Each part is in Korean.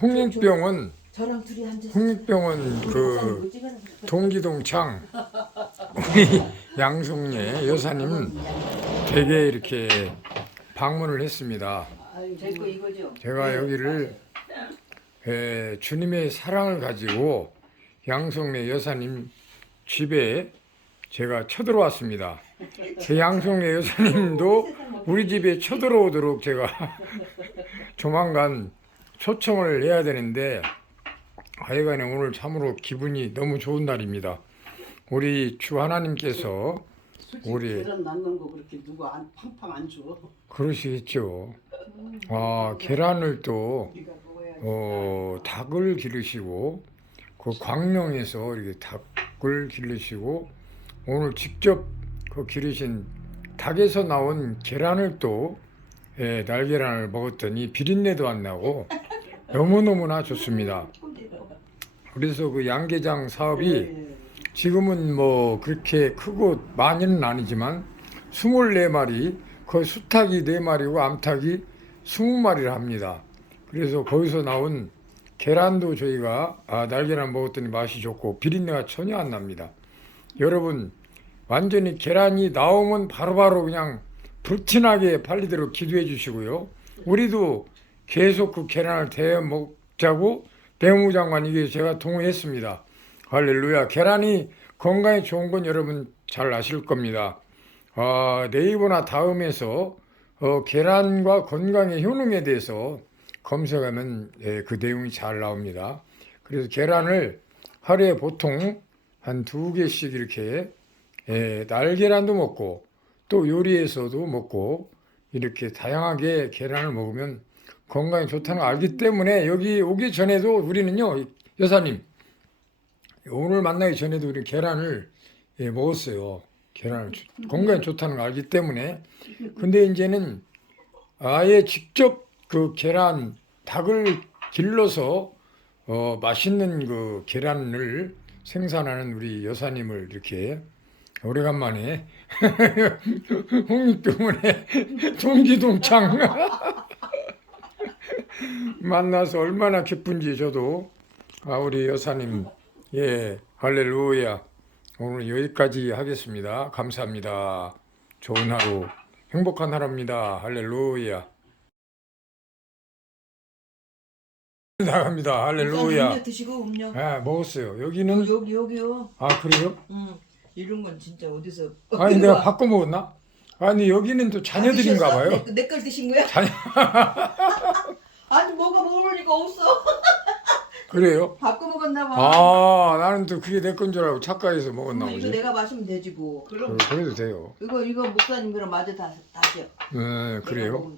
홍익병은 저랑 둘이 앉아서 홍익병은 그 동기동창 우리 양송례 여사님 댁에 이렇게 방문을 했습니다. 제거 이거죠? 제가 여기를 주님의 사랑을 가지고 양송례 여사님 집에 제가 쳐들어왔습니다. 그 양송례 여사님도 우리 집에 쳐들어오도록 제가 조만간 초청을 해야 되는데 하여간에 오늘 참으로 기분이 너무 좋은 날입니다. 우리 주 하나님께서 우리 계란 낳는 거 그렇게 누가 팡팡 안 줘. 그러시겠죠. 계란을 또 네가 먹어야 닭을 기르시고 그 광명에서 이렇게 닭을 기르시고 오늘 직접 그 기르신 닭에서 나온 계란을 또 날계란을 먹었더니 비린내도 안 나고 너무너무나 좋습니다. 그래서 그 양계장 사업이 지금은 뭐 그렇게 크고 많이는 아니지만 24마리, 그 수탉이 4마리고 암탉이 20마리를 합니다. 그래서 거기서 나온 계란도 저희가 날계란 먹었더니 맛이 좋고 비린내가 전혀 안 납니다. 여러분 완전히 계란이 나오면 바로바로 그냥 불티나게 팔리도록 기도해 주시고요. 우리도 계속 그 계란을 데워 먹자고 대무장관에게 제가 동의했습니다. 할렐루야. 계란이 건강에 좋은 건 여러분 잘 아실 겁니다. 네이버나 다음에서 계란과 건강의 효능에 대해서 검색하면 그 내용이 잘 나옵니다. 그래서 계란을 하루에 보통 한 2개씩 이렇게 날계란도 먹고 또 요리에서도 먹고 이렇게 다양하게 계란을 먹으면 건강에 좋다는 걸 알기 때문에 여기 오기 전에도 우리는요, 여사님 오늘 만나기 전에도 우리 계란을 먹었어요. 계란을 건강에 좋다는 걸 알기 때문에. 근데 이제는 아예 직접 그 계란 닭을 길러서 맛있는 그 계란을 생산하는 우리 여사님을 이렇게 오래간만에 홍익병원에 동기동창 만나서 얼마나 기쁜지 저도 우리 여사님 할렐루야. 오늘 여기까지 하겠습니다. 감사합니다. 좋은 하루 행복한 하루입니다. 할렐루야. 나갑니다. 할렐루야. 음료 드시고 음료. 먹었어요. 여기는 여기요. 그래요? 이런 건 진짜 어디서? 아니 내가 바꿔 먹었나? 아니 여기는 또 자녀들인가 봐요. 내 걸 드신 거야? 아니 뭐가 모르니까 없어. 그래요? 바꿔 먹었나 봐. 나는 또 그게 내 건 줄 알고 착각해서 먹었나 이거 보지. 내가 마시면 되지 뭐. 그래도 돼요. 이거 목사님 그럼 마저 다시요. 네, 그래요.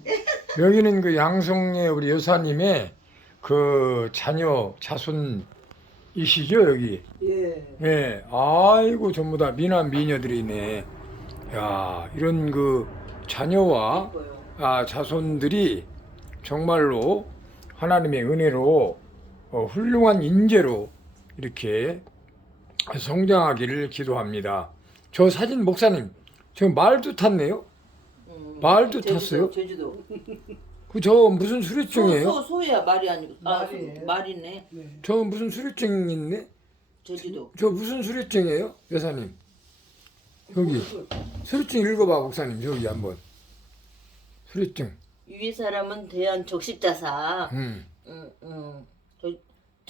여기는 그 양송례 우리 여사님의 그 자녀 자손이시죠 여기. 예. 아이고 전부 다 미남 미녀들이네. 야, 이런 그 자녀와 자손들이 정말로 하나님의 은혜로 훌륭한 인재로 이렇게 성장하기를 기도합니다. 저 사진 목사님, 저 말도 탔네요. 말도 탔어요? 제주도. 저 무슨 수료증이에요? 소야 말이 아니고 말이에요. 말이네. 저 무슨 수료증 있네? 제주도. 저 무슨 수료증이에요, 여사님? 여기 수료증 읽어봐, 목사님. 저기 한번 수료증. 위 사람은 대한 적십자사.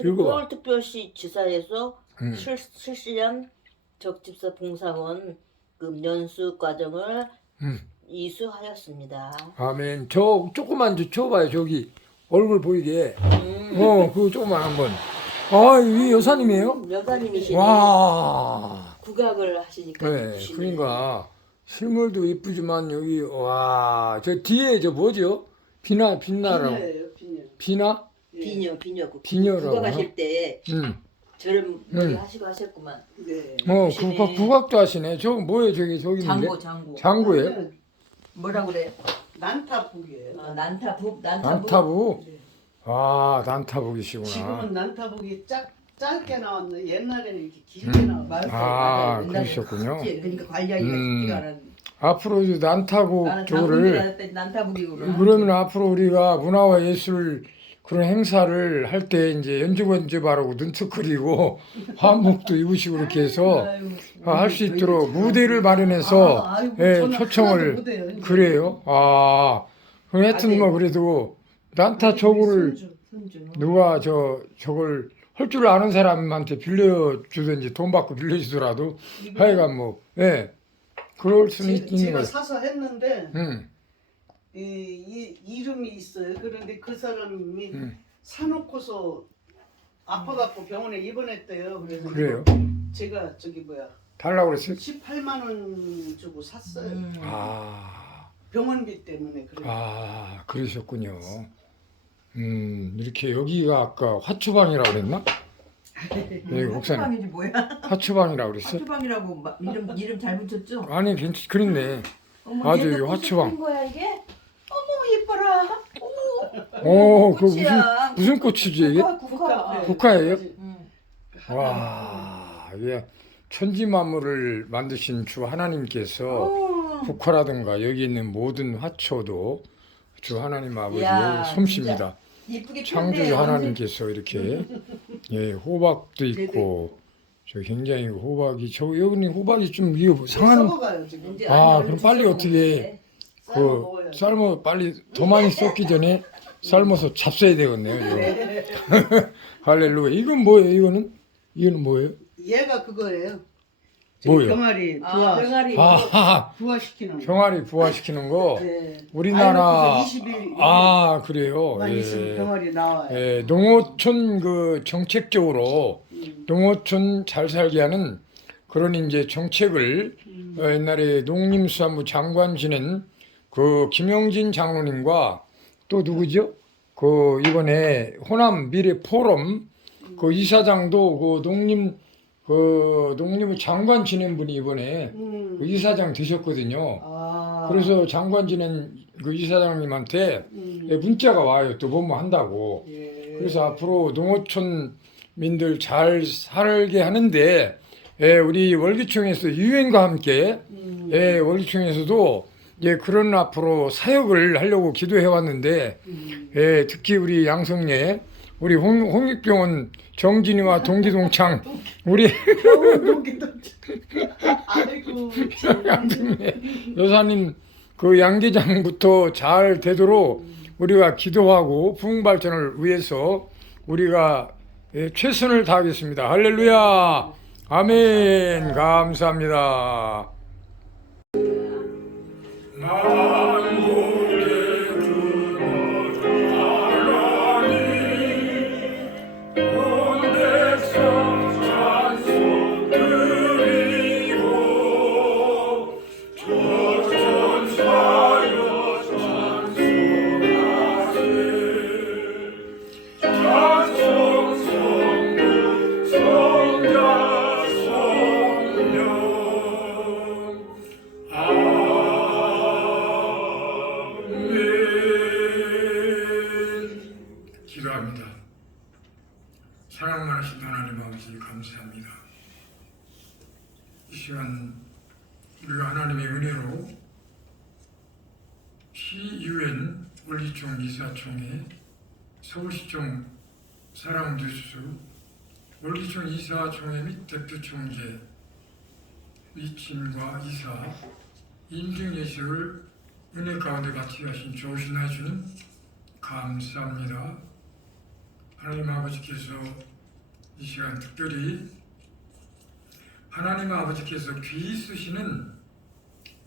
읽어봐. 서울특별시 지사에서 실시한 적집사 봉사원 연수 과정을 이수하였습니다. 아멘. 저 조금만 줘봐요. 저기 얼굴 보이게. 그거 조금만 한번. 이 여사님이에요? 여사님이시네. 와. 국악을 하시니까. 네. 예쁘시네. 그러니까 실물도 이쁘지만 여기 저 뒤에 저 뭐죠? 빛나라고. 비녀예요, 비녀. 비녀. 비녀라고. 국악하실 때 저런 머리 하시고 하셨구만. 네. 국악도 하시네. 저 뭐예요? 저기 있는데? 장구. 장구예요? 뭐라 그래? 난타북이에요. 난타북. 난타북. 네. 난타북이시구나. 지금은 난타북이 짧게 나왔는데 옛날에는 이렇게 길게 나왔어요. 맞아요. 그러셨군요. 그러니까 관리하기가 쉽지가 않은. 앞으로 이 난타북 나는 쪽을 난타북이구나. 그러면 앞으로 우리가 문화와 예술 그런 행사를 할 때 이제 연주바라고 눈썹 그리고 한복도 입으시고 그렇게 해서 할 수 있도록 무대를 마련해서 아이고, 예, 저는 하나도 초청을 못해요. 그래요. 아, 그럼 하여튼 뭐 그래도 난타 저거를 누가 저걸 할 줄 아는 사람한테 빌려주든지 돈 받고 빌려주더라도 하여간 뭐 예, 그럴 수는 있는 제가 거예요. 사서 했는데 음, 이 이름이 있어요. 그런데 그 사람이 음. 사놓고서 아파갖고 병원에 입원했대요. 그래서 그래요. 제가 저기 뭐야 달라고 그랬어요? 18만 원 주고 샀어요. 아, 병원비 때문에 그래. 그러셨군요. 이렇게 여기가 아까 화초방이라고 그랬나? 네, 목사님. 화초방이지 뭐야? 화초방이라고 그랬어? 화초방이라고 이름 잘 붙였죠? 아니, 그랬네. 어머, 아주 얘가 화초방. 꽃이 핀 거야 이게? 어머 예뻐라. 오, 그 꽃이야. 무슨 꽃이지 이게? 국화. 국화예요? 응. 와, 이게 천지만물을 만드신 주 하나님께서 어. 국화라든가 여기 있는 모든 화초도 주 하나님 아버지의 야, 솜씨입니다. 예쁘게 창조주 폈네. 하나님께서 이렇게 예, 호박도 있고 저 굉장히 호박이 여기 호박이 좀 이거 상하는 썩어가요 지금. 이제 아, 아니, 그럼 얼른 빨리 씻어 어떻게 먹는데. 삶아 그 먹어야지. 삶아 빨리 더 많이 썩기 전에 삶아서 잡숴야 되겠네요. 이거. 할렐루야. 이건 뭐예요? 이거는 뭐예요? 얘가 그거예요. 뭐예요? 병아리 아, 병아리. 부화시키는 거. 병아리 부화시키는 거. 네. 우리나라 아이로프에서 20일 그래요. 만 있으면 병아리 나와요. 예, 농어촌 그 정책적으로 농어촌 잘 살게 하는 그런 이제 정책을 옛날에 농림수산부 장관 지낸 그 김영진 장로님과 또 누구죠? 그 이번에 호남 미래 포럼 그 이사장도 그 농림부 장관 지낸 분이 이번에 그 이사장 되셨거든요. 그래서 장관 지낸 그 이사장님한테 문자가 와요. 또 뭐뭐 한다고. 예. 그래서 앞으로 농어촌민들 잘 살게 하는데 우리 월기총에서 유엔과 함께 월기총에서도 그런 앞으로 사역을 하려고 기도해 왔는데 특히 우리 양성례 우리 홍익병원 정진이와 동기동창 우리 아이고 양성례 여사님 그 양계장부터 잘 되도록 우리가 기도하고 부흥 발전을 위해서 우리가 최선을 다하겠습니다. 할렐루야. 아멘. 감사합니다. 기도합니다. 사랑 많으신 하나님 아버지 감사합니다. 이 시간 우리가 하나님의 은혜로 시유엔 월기총 이사총회 서울시청 사랑두수 월기총 이사총회 및 대표총재 위친과 이사 인증예식을 은혜 가운데 같이 하신 좋으신 하주님 감사합니다. 하나님 아버지께서 이 시간 특별히 하나님 아버지께서 귀히 쓰시는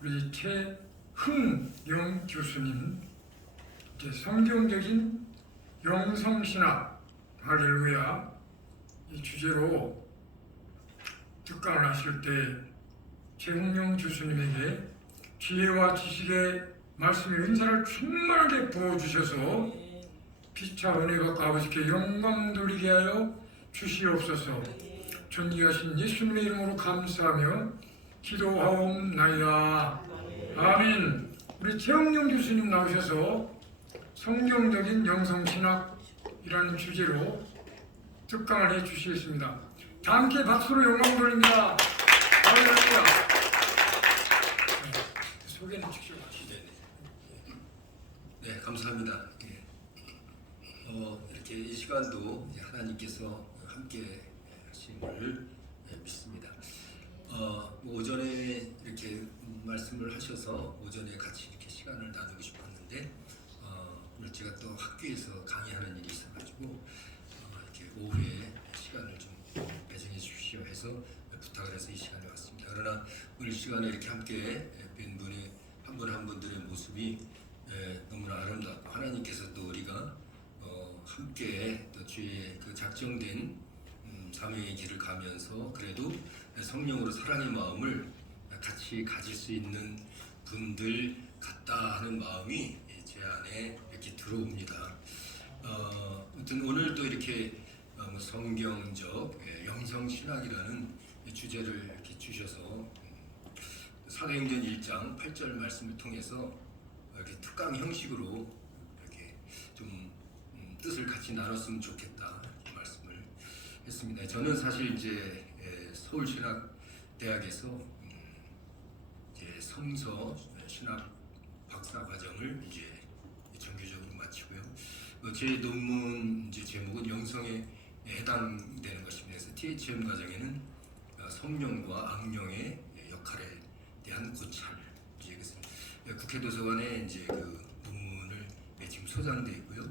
우리 최흥영 교수님 이제 성경적인 영성신학 할렐루야 이 주제로 특강을 하실 때 최흥영 교수님에게 지혜와 지식의 말씀의 은사를 충만하게 부어주셔서 피차 은혜가 아버지께 영광 돌리게 하여 주시옵소서. 존귀하신 예수님의 이름으로 감사하며 기도하옵나이다. 아멘. 우리 최흥영 교수님 나오셔서 성경적인 영성신학이라는 주제로 특강을 해주시겠습니다. 다 함께 박수로 영광 돌립니다. 할렐루야. 소개는 직접 하시죠. 네, 감사합니다. 이렇게 이렇게 이 시간도 이제 하나님께서 함께 하심을 믿습니다. 오전에 이렇게 말씀을 하셔서 오전에 같이 이렇게 시간을 나누고 싶었는데 오늘 제가 또 학교에서 강의하는 일이 있어가지고 이렇게 오후에 시간을 좀 배정해 주십시오 해서 부탁을 해서 이 시간에 왔습니다. 그러나 오늘 시간에 이렇게 함께 뵌 분의 한 분 한 분들의 모습이 너무나 아름답고 하나님께서 또 우리가 함께 또 주의 그 작정된 사명의 길을 가면서 그래도 성령으로 사랑의 마음을 같이 가질 수 있는 분들 같다 하는 마음이 제 안에 이렇게 들어옵니다. 아무튼 오늘 또 이렇게 성경적 영성신학이라는 주제를 이렇게 주셔서 사도행전 1장 8절 말씀을 통해서 이렇게 특강 형식으로 이렇게 좀 뜻을 같이 나눴으면 좋겠다 말씀을 했습니다. 저는 사실 이제 서울신학대학에서 이제 성서 신학 박사 과정을 이제 정규적으로 마치고요. 제 논문 이제 제목은 영성에 해당되는 것입니다. 그래서 THM 과정에는 성령과 악령의 역할에 대한 고찰, 이제 그래서 국회도서관에 이제 그 논문을 지금 소장돼 있고요.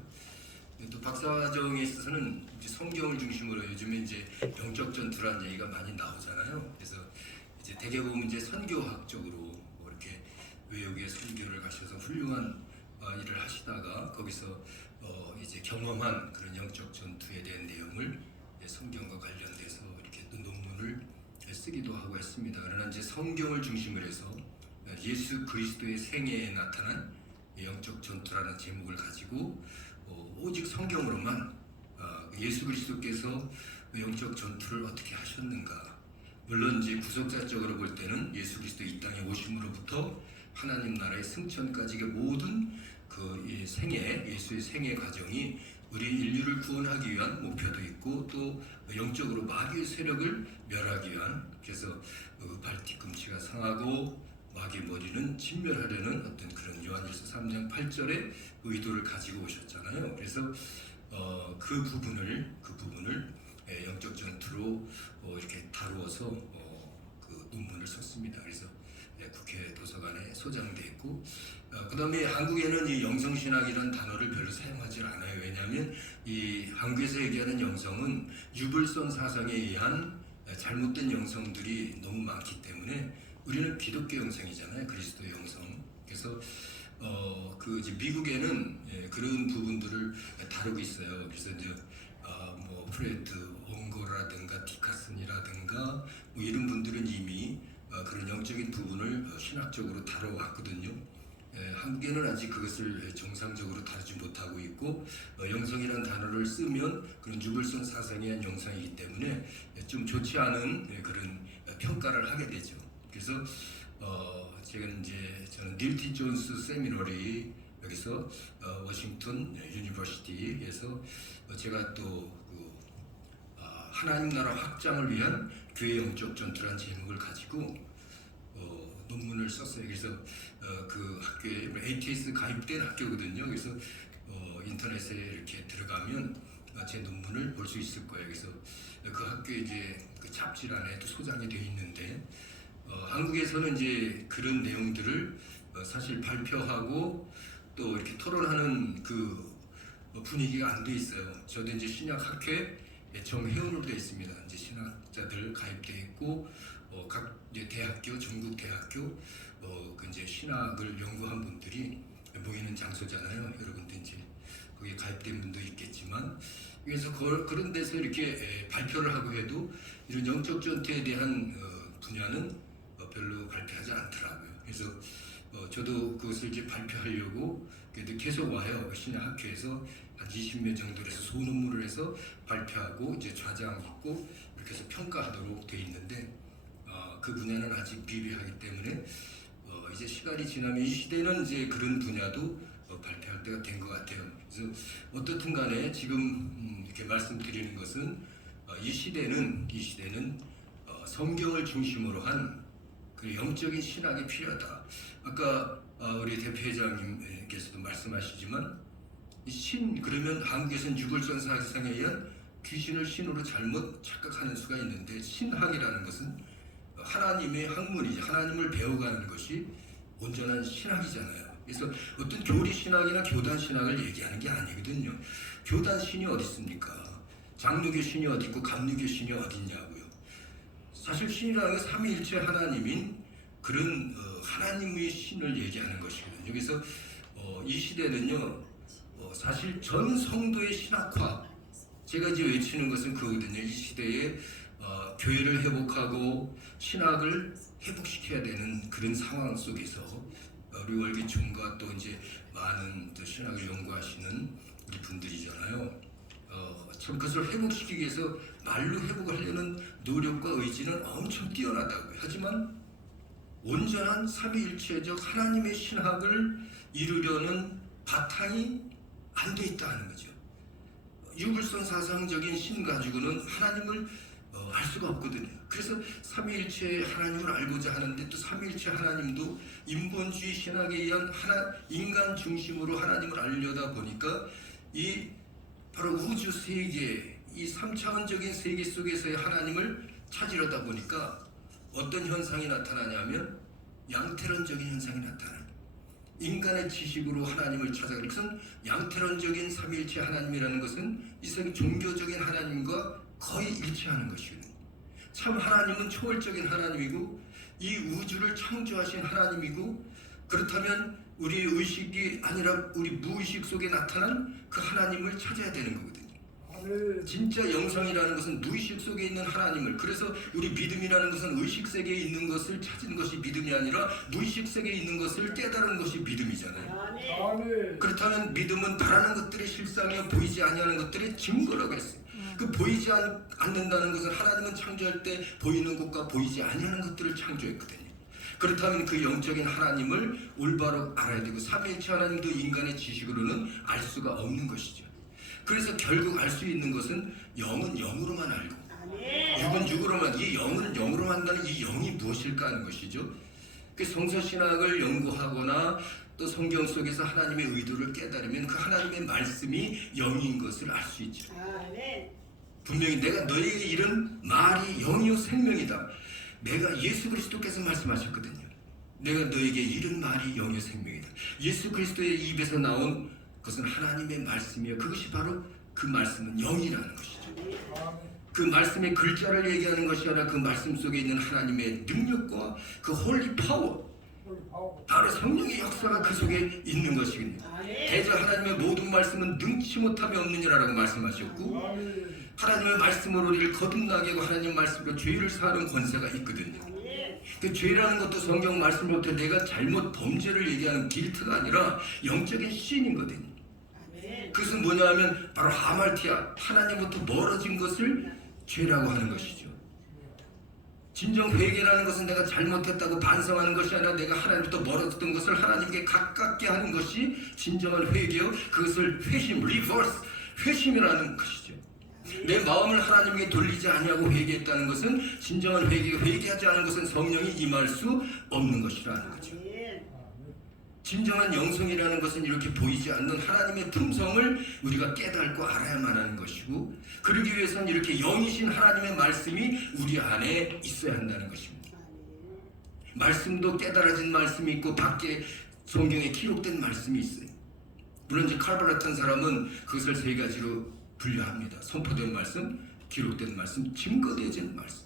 또 박사과정에 있어서는 이제 성경을 중심으로 요즘에 이제 영적 전투라는 얘기가 많이 나오잖아요. 그래서 이제 대개 보면 이제 선교학적으로 뭐 이렇게 외국에 선교를 가셔서 훌륭한 일을 하시다가 거기서 이제 경험한 그런 영적 전투에 대한 내용을 성경과 관련돼서 이렇게 또 논문을 쓰기도 하고 했습니다. 그러나 이제 성경을 중심으로 해서 예수 그리스도의 생애에 나타난 영적 전투라는 제목을 가지고 오직 성경으로만 예수 그리스도께서 영적 전투를 어떻게 하셨는가. 물론 이제 구속자적으로 볼 때는 예수 그리스도 이 땅에 오심으로부터 하나님 나라의 승천까지의 모든 그 예수의 생애 과정이 우리 인류를 구원하기 위한 목표도 있고 또 영적으로 마귀의 세력을 멸하기 위한, 그래서 발 뒤꿈치가 상하고 마귀 머리는 진멸하려는 어떤 그런 요한일서 3장 8절의 의도를 가지고 오셨잖아요. 그래서 그 부분을 영적 전투로 이렇게 다루어서 그 논문을 썼습니다. 그래서 국회 도서관에 소장돼 있고, 그다음에 한국에는 이 영성신학이라는 단어를 별로 사용하지 않아요. 왜냐하면 이 한국에서 얘기하는 영성은 유불선 사상에 의한 잘못된 영성들이 너무 많기 때문에 우리는 기독교 영성이잖아요. 그리스도 영성. 그래서 그 이제 미국에는 그런 부분들을 다루고 있어요. 그래서 이제 뭐 프레드 옹고라든가 디카슨이라든가 뭐 이런 분들은 이미 그런 영적인 부분을 신학적으로 다뤄왔거든요. 한국에는 아직 그것을 정상적으로 다루지 못하고 있고, 영성이라는 단어를 쓰면 그런 유불선 사상에 의한 영성이기 때문에 좀 좋지 않은 그런 평가를 하게 되죠. 그래서 저는 닐티 존스 세미너리 여기서 워싱턴 유니버시티에서 제가 또 하나님 나라 확장을 위한 교회 영적 전투라는 제목을 가지고 논문을 썼어요. 그래서 그 학교에 ATS 가입된 학교거든요. 그래서 인터넷에 이렇게 들어가면 제 논문을 볼 수 있을 거예요. 그래서 그 학교에 이제 그 잡지란에도 소장이 되어 있는데, 한국에서는 이제 그런 내용들을 사실 발표하고 또 이렇게 토론하는 그 분위기가 안 돼 있어요. 저도 이제 신약학회 정회원으로 되어 있습니다. 이제 신학자들 가입되어 있고, 각 이제 대학교, 전국 대학교, 그 이제 신학을 연구한 분들이 모이는 장소잖아요. 여러분들 이제 거기에 가입된 분도 있겠지만, 그래서 그런 데서 이렇게 발표를 하고 해도 이런 영적 전투에 대한 분야는 별로 발표하지 않더라고요. 그래서 저도 그것을 이제 발표하려고 그래도 계속 와요. 신학학회에서 한 20명 정도를 해서 소논문을 해서 발표하고 이제 좌장 있고 이렇게 해서 평가하도록 돼 있는데, 그 분야는 아직 미비하기 때문에 이제 시간이 지나면 이 시대는 이제 그런 분야도 발표할 때가 된 것 같아요. 그래서 어떻든 간에 지금 이렇게 말씀드리는 것은 이 시대는 성경을 중심으로 한 그 영적인 신학이 필요하다. 아까 우리 대표회장님께서도 말씀하시지만 이 신 그러면 한국에서는 유골선 사상에 의한 귀신을 신으로 잘못 착각하는 수가 있는데 신학이라는 것은 하나님의 학문이죠. 하나님을 배워가는 것이 온전한 신학이잖아요. 그래서 어떤 교리 신학이나 교단 신학을 얘기하는 게 아니거든요. 교단 신이 어디 있습니까? 장로교 신이 어디 있고 감리교 신이 어디 있냐고요. 사실 신이라는 게 삼위일체 하나님인 그런 하나님의 신을 얘기하는 것이거든요. 그래서 이 시대는요, 사실 전 성도의 신학화, 제가 이제 외치는 것은 그거거든요. 이 시대에 교회를 회복하고 신학을 회복시켜야 되는 그런 상황 속에서 우리 월기총과 또 이제 많은 또 신학을 연구하시는 우리 분들이잖아요. 참 그것을 회복시키기 위해서 말로 회복하려는 노력과 의지는 엄청 뛰어나다고요. 하지만 온전한 삼위일체적 하나님의 신학을 이루려는 바탕이 안 돼 있다는 거죠. 유불성 사상적인 신 가지고는 하나님을 알 수가 없거든요. 그래서 삼위일체 하나님을 알고자 하는데 또 삼위일체 하나님도 인본주의 신학에 의한 인간 중심으로 하나님을 알려다 보니까 이 바로 우주 세계, 이 3차원적인 세계 속에서의 하나님을 찾으려다 보니까 어떤 현상이 나타나냐면 양태론적인 현상이 나타나요. 인간의 지식으로 하나님을 찾아가는 것은 양태론적인 삼위일체 하나님이라는 것은 이 세계 종교적인 하나님과 거의 일치하는 것이거든요. 참 하나님은 초월적인 하나님이고 이 우주를 창조하신 하나님이고 그렇다면 우리 의식이 아니라 우리 무의식 속에 나타난 그 하나님을 찾아야 되는 거거든요. 진짜 영성이라는 것은 무의식 속에 있는 하나님을, 그래서 우리 믿음이라는 것은 의식 세계에 있는 것을 찾는 것이 믿음이 아니라 무의식 세계에 있는 것을 깨달은 것이 믿음이잖아요. 그렇다면 믿음은 바라는 것들의 실상이요 보이지 아니하는 것들의 증거라고 했어요. 그 보이지 않는다는 것은 하나님은 창조할 때 보이는 것과 보이지 아니하는 것들을 창조했거든요. 그렇다면 그 영적인 하나님을 올바로 알아야 되고 삼위일체 하나님도 인간의 지식으로는 알 수가 없는 것이죠. 그래서 결국 알 수 있는 것은 영은 영으로만 알고 육은 육으로만, 이 영은 영으로만 한다는 이 영이 무엇일까 하는 것이죠. 그 성서신학을 연구하거나 또 성경 속에서 하나님의 의도를 깨달으면 그 하나님의 말씀이 영인 것을 알 수 있죠. 분명히 내가 너에게 이른 말이 영이요 생명이다. 내가 예수 그리스도께서 말씀하셨거든요. 내가 너에게 이른 말이 영이요 생명이다. 예수 그리스도의 입에서 나온 그것은 하나님의 말씀이요. 그것이 바로 그 말씀은 영이라는 것이죠. 그 말씀의 글자를 얘기하는 것이 아니라 그 말씀 속에 있는 하나님의 능력과 그 홀리 파워, 바로 성령의 역사가 그 속에 있는 것이거든요. 대저 하나님의 모든 말씀은 능치 못함이 없느니라라고 말씀하셨고 하나님의 말씀으로 우리를 거듭나게 하고 하나님 말씀으로 죄를 사하는 권세가 있거든요. 그 죄라는 것도 성경 말씀으로부터 내가 잘못 범죄를 얘기하는 길트가 아니라 영적인 신이거든요. 그것은 뭐냐 하면 바로 하말티아, 하나님부터 멀어진 것을 죄라고 하는 것이죠. 진정 회개라는 것은 내가 잘못했다고 반성하는 것이 아니라 내가 하나님부터 멀어졌던 것을 하나님께 가깝게 하는 것이 진정한 회개요. 그것을 회심, 리버스, 회심이라는 것이죠. 내 마음을 하나님께 돌리지 아니하고 회개했다는 것은 진정한 회개하지 않은 것은 성령이 임할 수 없는 것이라는 거죠. 진정한 영성이라는 것은 이렇게 보이지 않는 하나님의 품성을 우리가 깨닫고 알아야만 하는 것이고 그러기 위해서는 이렇게 영이신 하나님의 말씀이 우리 안에 있어야 한다는 것입니다. 말씀도 깨달아진 말씀이 있고 밖에 성경에 기록된 말씀이 있어요. 물론 이제 칼바 같은 사람은 그것을 세 가지로 분류합니다. 선포된 말씀, 기록된 말씀, 증거되어진 말씀.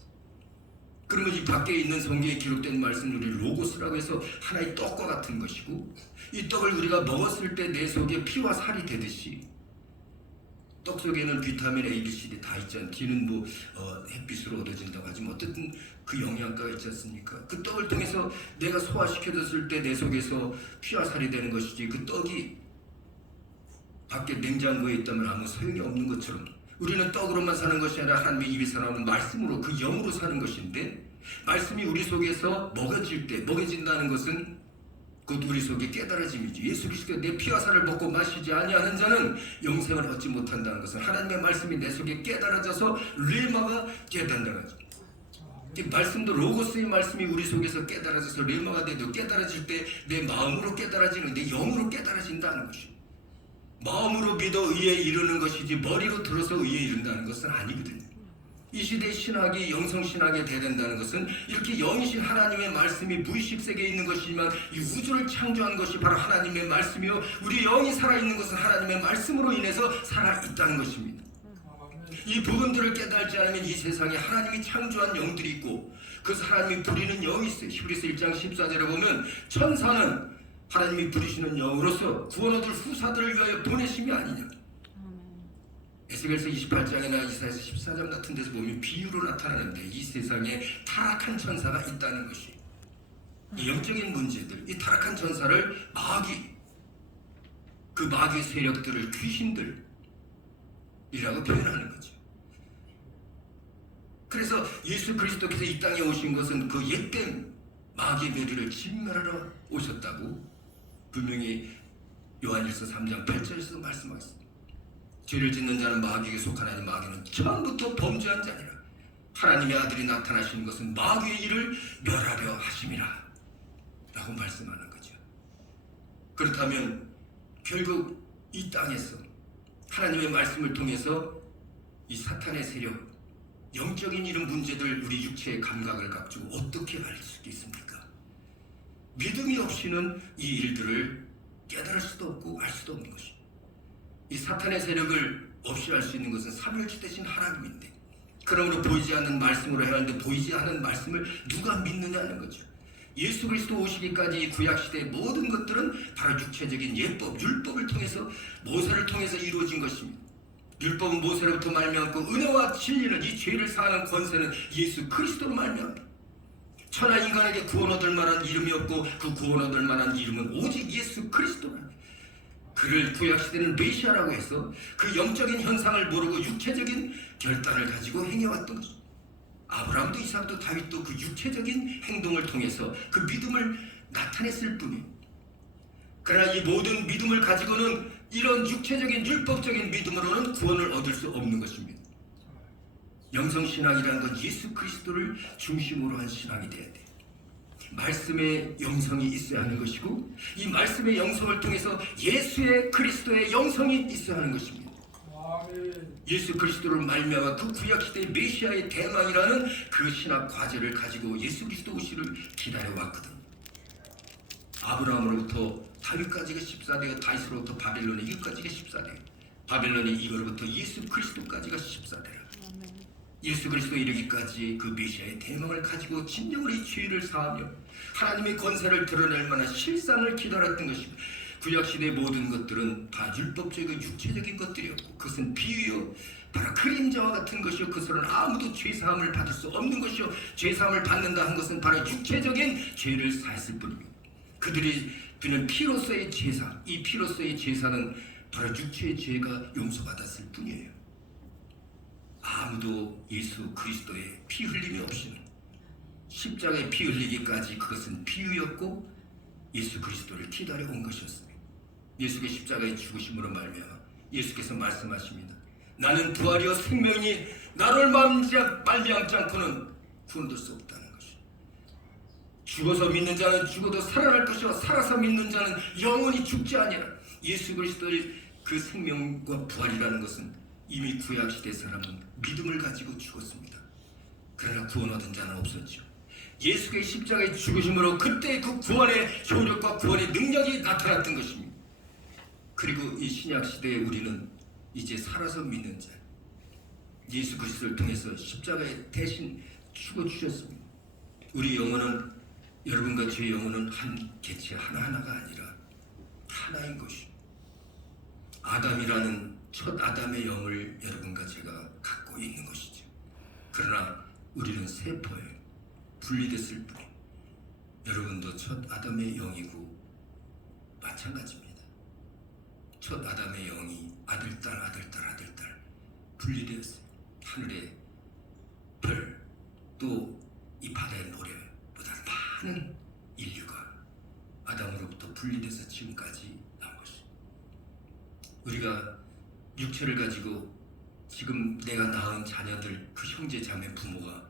그러면 이 밖에 있는 성경에 기록된 말씀은 우리 로고스라고 해서 하나의 떡과 같은 것이고 이 떡을 우리가 먹었을 때 내 속에 피와 살이 되듯이 떡 속에는 비타민 A, B, C, D 다 있잖아요. D는 뭐 햇빛으로 얻어진다고 하지만 어쨌든 그 영양가가 있지 않습니까? 그 떡을 통해서 내가 소화시켜줬을 때 내 속에서 피와 살이 되는 것이지 그 떡이 밖에 냉장고에 있다면 아무 소용이 없는 것처럼 우리는 떡으로만 사는 것이 아니라 하나님의 입에서 나오는 말씀으로 그 영으로 사는 것인데 말씀이 우리 속에서 먹여진다는 것은 곧 우리 속에 깨달아짐이죠. 예수 그리스도가 내 피와 살을 먹고 마시지 아니하는 자는 영생을 얻지 못한다는 것은 하나님의 말씀이 내 속에 깨달아져서 레마가 깨닫는다는 거죠. 이 말씀도 로고스의 말씀이 우리 속에서 깨달아져서 레마가 돼도 깨달아질 때 내 마음으로 깨달아지는 내 영으로 깨달아진다는 것입니다. 마음으로 믿어 의에 이르는 것이지 머리로 들어서 의에 이른다는 것은 아니거든요. 이 시대 신학이 영성신학에 대된다는 것은 이렇게 영이신 하나님의 말씀이 무의식 세계에 있는 것이지만 이 우주를 창조한 것이 바로 하나님의 말씀이요 우리 영이 살아있는 것은 하나님의 말씀으로 인해서 살아있다는 것입니다. 이 부분들을 깨달지 않으면 이 세상에 하나님이 창조한 영들이 있고 그래서 하나님이 부리는 영이 있어요. 히브리서 1장 14절에 보면 천사는 하나님이 부리시는 영으로서 구원 얻을 후사들을 위하여 보내심이 아니냐. 에스겔서 28장이나 이사야서 14장 같은 데서 보면 비유로 나타나는데 이 세상에 타락한 천사가 있다는 것이 이 영적인 문제들, 이 타락한 천사를 마귀, 그 마귀의 세력들을 귀신들이라고 표현하는 거죠. 그래서 예수 그리스도께서 이 땅에 오신 것은 그 옛된 마귀의 머리를 진멸하러 오셨다고 분명히 요한일서 3장 8절에서 말씀하셨습니다. 죄를 짓는 자는 마귀에게 속하나니 마귀는 처음부터 범죄한 자니라. 하나님의 아들이 나타나신 것은 마귀의 일을 멸하려 하심이라 라고 말씀하는 거죠. 그렇다면 결국 이 땅에서 하나님의 말씀을 통해서 이 사탄의 세력, 영적인 이런 문제들 우리 육체의 감각을 갖추고 어떻게 알 수 있습니까? 믿음이 없이는 이 일들을 깨달을 수도 없고 알 수도 없는 것입니다. 이 사탄의 세력을 없이 할 수 있는 것은 삼위일체 되신 하나님인데 그러므로 보이지 않는 말씀으로 해놨는데 보이지 않는 말씀을 누가 믿느냐는 거죠. 예수 그리스도 오시기까지 이 구약시대의 모든 것들은 바로 육체적인 예법, 율법을 통해서 모세를 통해서 이루어진 것입니다. 율법은 모세로부터 말미암고 은혜와 진리는 이 죄를 사하는 권세는 예수 그리스도로 말미암다. 천하 인간에게 구원 얻을 만한 이름이 없고 그 구원 얻을 만한 이름은 오직 예수 그리스도라. 그를 구약시대는 메시아라고 해서 그 영적인 현상을 모르고 육체적인 결단을 가지고 행해왔던 것입니다. 아브라함도 이삭도 다윗도 그 육체적인 행동을 통해서 그 믿음을 나타냈을 뿐이에요. 그러나 이 모든 믿음을 가지고는 이런 육체적인 율법적인 믿음으로는 구원을 얻을 수 없는 것입니다. 영성신앙이라는 건 예수 그리스도를 중심으로 한 신앙이 돼야 돼요. 말씀의 영성이 있어야 하는 것이고 이 말씀의 영성을 통해서 예수의 그리스도의 영성이 있어야 하는 것입니다. 예수 그리스도를 말미암아 그 구약시대의 메시아의 대망이라는 그 신학 과제를 가지고 예수 그리스도 오시를 기다려왔거든. 아브라함으로부터 다윗까지가 14대요 다윗으로부터 바벨론의 이것까지가 14대요 바벨론의 이거로부터 예수 그리스도까지가 14대라. 예수 그리스도 이르기까지 그 메시아의 대망을 가지고 진정으로 이 죄를 사하며 하나님의 권세를 드러낼 만한 실상을 기다렸던 것입니다. 구약시대의 모든 것들은 다 율법적이고 육체적인 것들이었고 그것은 비유요 바로 그림자와 같은 것이요 그것은 아무도 죄사함을 받을 수 없는 것이요 죄사함을 받는다 한 것은 바로 육체적인 죄를 사했을 뿐입니다. 그들이 드는 피로서의 제사, 이 피로서의 제사는 바로 육체의 죄가 용서받았을 뿐이에요. 아무도 예수 그리스도의 피 흘림이 없이는 십자가의 피 흘리기까지 그것은 비유였고 예수 그리스도를 기다려온 것이었습니다. 예수의 십자가의 죽으심으로 말미암아 예수께서 말씀하십니다. 나는 부활이요 생명이니 나를 말미암지 않고는 구원 얻을 수 없다는 것이. 죽어서 믿는 자는 죽어도 살아날 것이요 살아서 믿는 자는 영원히 죽지 아니라. 예수 그리스도의 그 생명과 부활이라는 것은 이미 구약시대 사람은 믿음을 가지고 죽었습니다. 그러나 구원 얻은 자는 없었죠. 예수의 십자가의 죽으심으로 그때 그 구원의 효력과 구원의 능력이 나타났던 것입니다. 그리고 이 신약시대에 우리는 이제 살아서 믿는 자 예수 그리스도를 통해서 십자가에 대신 죽어주셨습니다. 우리 영혼은 여러분과 제 영혼은 한 개체 하나하나가 아니라 하나인 것입니다. 아담이라는 첫 아담의 영을 여러분과 제가 갖고 있는 것이죠. 그러나 우리는 세포예요. 분리됐을 뿐이에요. 여러분도 첫 아담의 영이고 마찬가지입니다. 첫 아담의 영이 아들딸 분리되었어요. 하늘의 별, 또 이 바다의 모래보다 많은 인류가 아담으로부터 분리돼서 지금까지 나온 것입니다. 우리가 육체를 가지고 지금 내가 낳은 자녀들, 그 형제 자매 부모가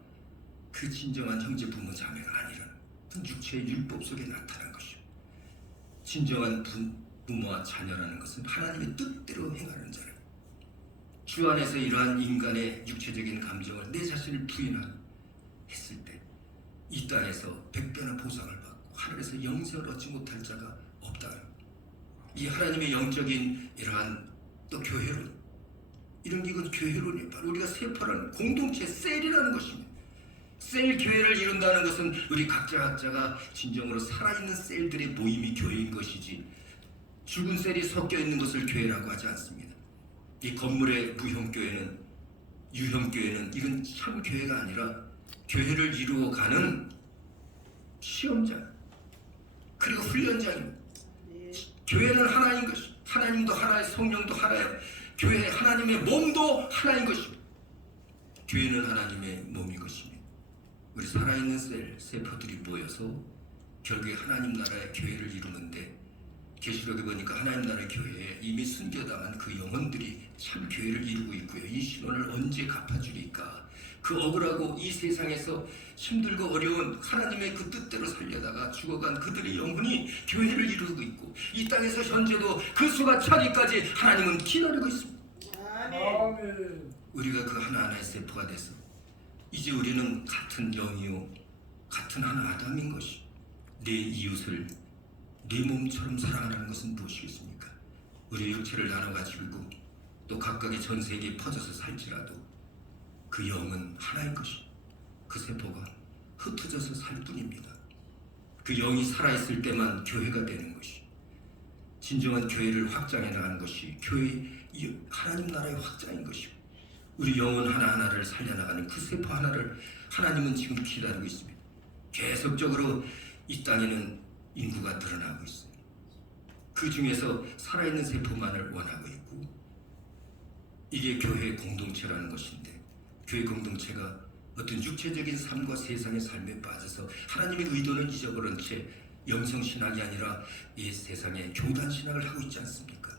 그 진정한 형제 부모 자매가 아니라는 그 육체의 율법 속에 나타난 것이요. 진정한 부모와 자녀라는 것은 하나님의 뜻대로 행하는 자라. 주 안에서 이러한 인간의 육체적인 감정을 내 자신을 부인했을 때 이 땅에서 백배나 보상을 받고 하늘에서 영생을 얻지 못할 자가 없다. 이 하나님의 영적인 이러한 또 교회론, 이건 교회론이에요. 바로 우리가 세포라는 공동체 셀이라는 것입니다. 셀 교회를 이룬다는 것은 우리 각자가 진정으로 살아있는 셀들의 모임이 교회인 것이지, 죽은 셀이 섞여 있는 것을 교회라고 하지 않습니다. 이 건물의 무형교회는, 유형교회는 이건 참 교회가 아니라 교회를 이루어가는 시험장 그리고 훈련장입니다. 교회는 하나인 것이, 하나님도 하나의, 성령도 하나예요. 교회 하나님의 몸도 하나인 것입니다. 교회는 하나님의 몸인 것입니다. 우리 살아있는 세포들이 모여서 결국에 하나님 나라의 교회를 이루는데, 계시록에 보니까 하나님 나라의 교회에 이미 순교당한 그 영혼들이 참 교회를 이루고 있고요. 이 신원을 언제 갚아주리까? 그 억울하고 이 세상에서 힘들고 어려운 하나님의 그 뜻대로 살려다가 죽어간 그들의 영혼이 교회를 이루고 있고, 이 땅에서 현재도 그 수가 차기까지 하나님은 기다리고 있습니다. 아멘. 우리가 그 하나하나의 세포가 돼서 이제 우리는 같은 영이요 같은 한 아담인 것이, 내 이웃을 내 몸처럼 사랑하는 것은 무엇이겠습니까? 우리의 육체를 나눠 가지고 또 각각의 전 세계에 퍼져서 살지라도 그 영은 하나인 것이, 그 세포가 흩어져서 살 뿐입니다. 그 영이 살아있을 때만 교회가 되는 것이, 진정한 교회를 확장해 나가는 것이 교회, 하나님 나라의 확장인 것이고, 우리 영혼 하나하나를 살려나가는 그 세포 하나를 하나님은 지금 기다리고 있습니다. 계속적으로 이 땅에는 인구가 늘어나고 있어요. 그 중에서 살아있는 세포만을 원하고 있고, 이게 교회 공동체라는 것인데, 교회 공동체가 어떤 육체적인 삶과 세상의 삶에 빠져서 하나님의 의도는 잊어버린 채 영성신학이 아니라 이 세상에 교단신학을 하고 있지 않습니까?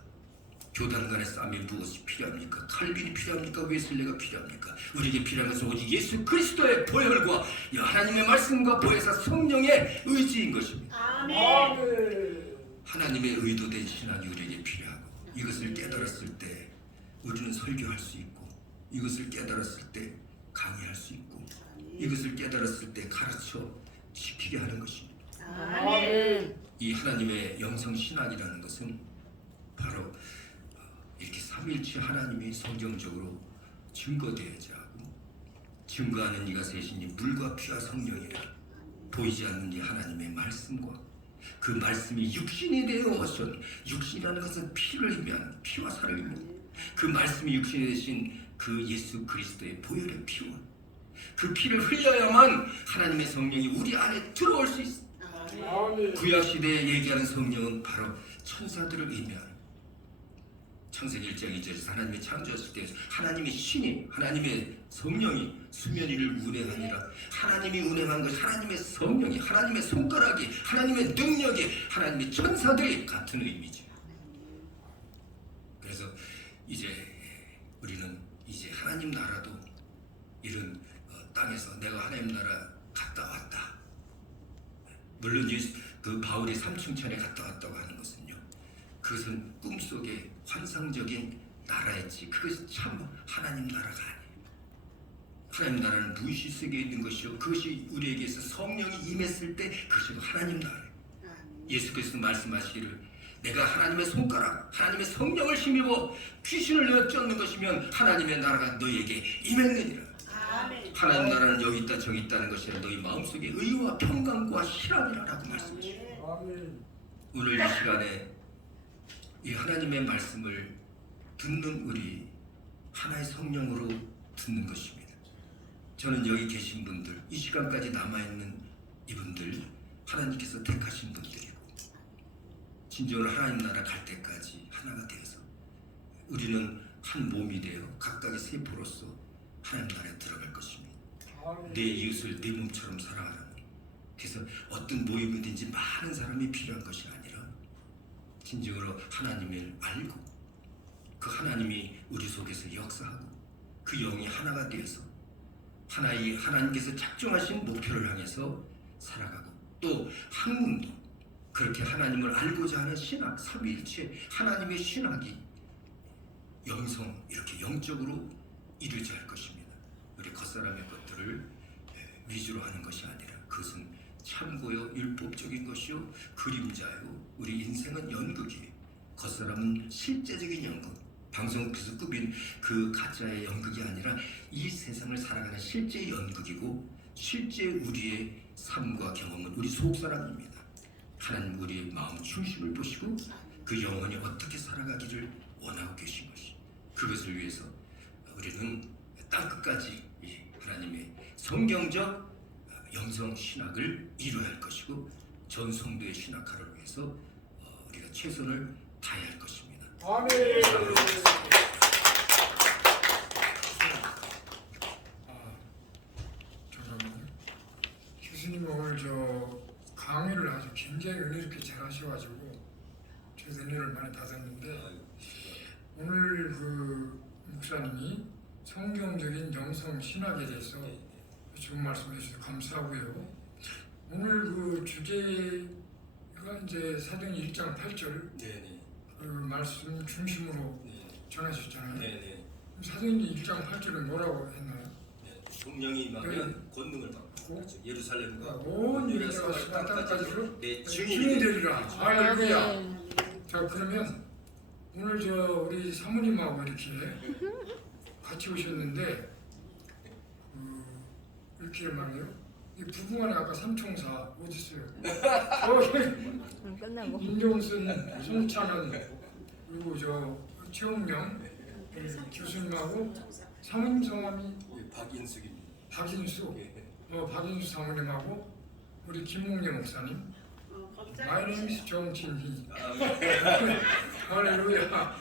교단 간의 싸움이 무엇이 필요합니까? 칼빈이 필요합니까? 웨슬레가 필요합니까? 우리에게 필요한 것은 오직 예수 그리스도의 보혈과 하나님의 말씀과 보혜사 성령의 의지인 것입니다. 아멘. 하나님의 의도된 신학이 우리에게 필요하고, 이것을 깨달았을 때 우리는 설교할 수 있고, 이것을 깨달았을 때 강의할 수 있고, 이것을 깨달았을 때 가르쳐 지키게 하는 것입니다. 아멘. 이 하나님의 영성신학이라는 것은 바로 이렇게 삼위일체 하나님이 성경적으로 증거되어야지 하고, 증거하는 이가 셋이니 물과 피와 성령이라, 보이지 않는 이 하나님의 말씀과 그 말씀이 육신이 되어 오신, 육신이라는 것은 피를 의미하는, 피와 살을 의미합니다. 그 말씀이 육신이 되신 그 예수 그리스도의 보혈의 피와 그 피를 흘려야만 하나님의 성령이 우리 안에 들어올 수 있습니다. 아멘. 구약시대에 얘기하는 성령은 바로 천사들을 의미하는, 창세기 1장 2절에서 하나님이 창조하실 때 하나님의 신이, 하나님의 성령이 수면 위를 운행하니라, 하나님이 운행한 것, 하나님의 성령이, 하나님의 손가락이, 하나님의 능력이, 하나님의 천사들이 같은 의미죠. 그래서 이제 우리는 이제 하나님 나라도 이런 땅에서 내가 하나님 나라 갔다 왔다. 물론 그 바울이 삼층천에 갔다 왔다고 하는 것은요, 그것은 꿈속의 환상적인 나라였지, 그것이 참 하나님 나라가 아니에요. 하나님 나라는 무의식 속에 있는 것이요, 그것이 우리에게서 성령이 임했을 때 그것이 하나님 나라예요. 예수께서 말씀하시기를, 내가 하나님의 손가락, 하나님의 성령을 힘입어 귀신을 내어 쫓는 것이면 하나님의 나라가 너희에게 임했느니라. 아멘. 하나님 나라는 여기 있다 저기 있다는 것이 아니라 너희 마음속에 의와 평강과 희락이라고 말씀하십니다. 아멘. 오늘 이 시간에 이 하나님의 말씀을 듣는 우리 하나의 성령으로 듣는 것입니다. 저는 여기 계신 분들, 이 시간까지 남아있는 이분들 하나님께서 택하신 분들이고, 진정으로 하나님 나라 갈 때까지 하나가 되어서 우리는 한 몸이 되어 각각의 세포로서 하나님 나라에 들어갈 것입니다. 아멘. 내 이웃을 내 몸처럼 사랑하는, 그래서 어떤 모임이든지 많은 사람이 필요한 것이 아니라 진정으로 하나님을 알고 그 하나님이 우리 속에서 역사하고 그 영이 하나가 되어서 하나님께서 작정하신 목표를 향해서 살아가고, 또 학문도 그렇게 하나님을 알고자 하는 신학, 삼위일체 하나님의 신학이 영성 이렇게 영적으로 이루어져야 할 것입니다. 우리 겉사람의 것들을 위주로 하는 것이 아니라 그것은 참고요 율법적인 것이요 그림자요 우리 인생은 연극이에요. 겉사람은 실제적인 연극, 방송국에서 꾸민 그 가짜의 연극이 아니라 이 세상을 살아가는 실제 연극이고 실제 우리의 삶과 경험은 우리 속사람입니다. 하나님 우리의 마음 중심을 보시고 그 영혼이 어떻게 살아가기를 원하고 계신 것이 그것을 위해서 우리는 땅끝까지 이 하나님의 성경적 영성 신학을 이루어야 할 것이고 전 성도의 신학화를 위해서 우리가 최선을 다해야 할 것입니다. 아멘. 잠깐만요. 교수님 오늘 저 강의를 아주 굉장히 은혜롭게 잘 하셔가지고 저도 은혜를 많이 받았는데 오늘 그 목사님이 성경적인 영성 신학에 대해서 좋은 말씀해 주셔서 감사하고요. 오늘 그 주제가 이제 사도행 1장 8절 네네. 그 말씀 중심으로 네. 전하셨잖아요. 네네. 사도행 1장 8절은 뭐라고 했나요? 네. 성령이 임하면 권능을 받고 그렇죠. 예루살렘과 온 유대와 시간 땅까지로 내 증인이 되리라. 네. 할렐루야. 자 그러면 오늘 저 우리 사모님하고 이렇게 같이 오셨는데 이렇게 말이에요. 이 부부간에 아까 삼총사 어디 있어요? 끝나고. 임종순, 송찬원 그리고 저 최웅명 교수님하고 사모님 성함이 박인숙입니다. 박인수, 박인수 사모님하고 우리 김웅래 목사님. My name is 정진희. 할렐루야.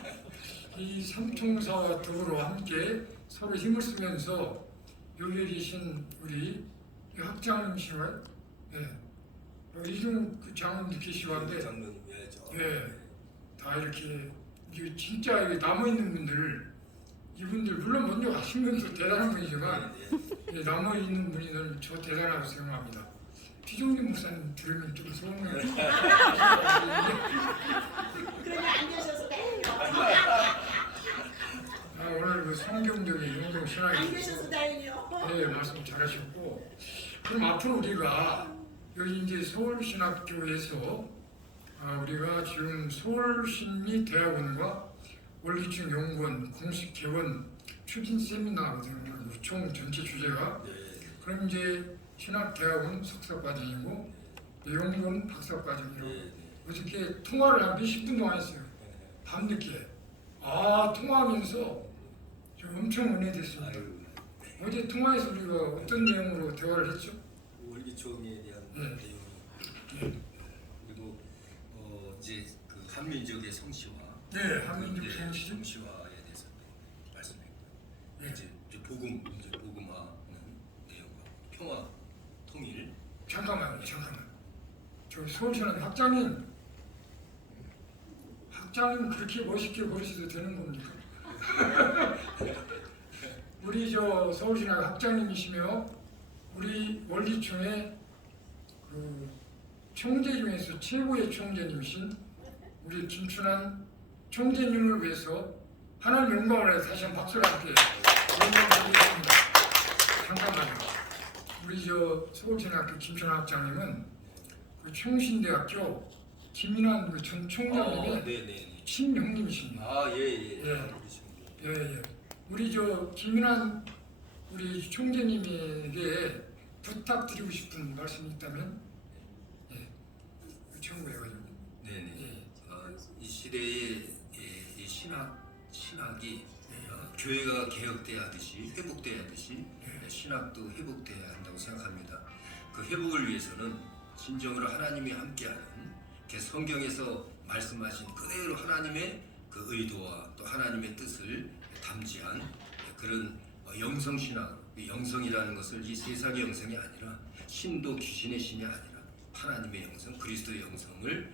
이 삼총사와 더불어 함께 서로 힘을 쓰면서 여기 계신 우리 학장님 씨와 이중 장로님 계시는데 다 이렇게 진짜 남아 있는 분들 이분들 물론 먼저 가신 분도 대단한 분이지만 남아 있는 분이 저 대단하다고 생각합니다. 피종님 목사님 들으면 좀 소문이 오늘 그 성경적인 영성 신학에 대해서 말씀 잘하셨고 그럼 앞으로 우리가 여기 이제 서울신학교에서 우리가 지금 서울심리대학원과 원리중 연구원 공식 개원 추진 세미나거든요. 총 전체 주제가 그럼 이제 신학대학원 석사과정이고 연구원 박사과정이라고 어저께 통화를 한 몇십 분 동안 했어요. 밤늦게 통화하면서 좀 엄청 은혜됐습니다. 어제 통화에서 우리가 어떤 내용으로 대화를 했죠? 월기총에 대한 내용 그리고 이제 그 한민족의 성시화 한민족 성시화에 대해서 말씀했고요. 이제 복음화하는 내용과 평화 통일. 잠깐만. 저 서울시는 학장님 그렇게 멋있게 버리셔도 되는 겁니까? 우리 저 서울신학 학장님이시며 우리 원리총의 그 총재 중에서 최고의 총재님이신 우리 김춘환 총재님을 위해서 하나님 영광을 해서 다시 한번 박수를 함께 영광드리겠습니다. 잠깐만요. 우리 저 서울신학교 김춘환 학장님은 그 총신대학교 김인환 그 전 총장님의 친형님이십니다. 예. 우리 저 김인환 우리 총재님에게 부탁드리고 싶은 말씀이 있다면 청구해가지고. 이 시대의 이 신학이 교회가 개혁돼야 하듯이 회복돼야 하듯이 신학도 회복돼야 한다고 생각합니다. 그 회복을 위해서는 진정으로 하나님이 함께하는 성경에서 말씀하신 그대로 하나님의 그 의도와 또 하나님의 뜻을 담지한 그런 영성신학, 영성이라는 것을 이 세상의 영성이 아니라 신도 귀신의 신이 아니라 하나님의 영성, 그리스도의 영성을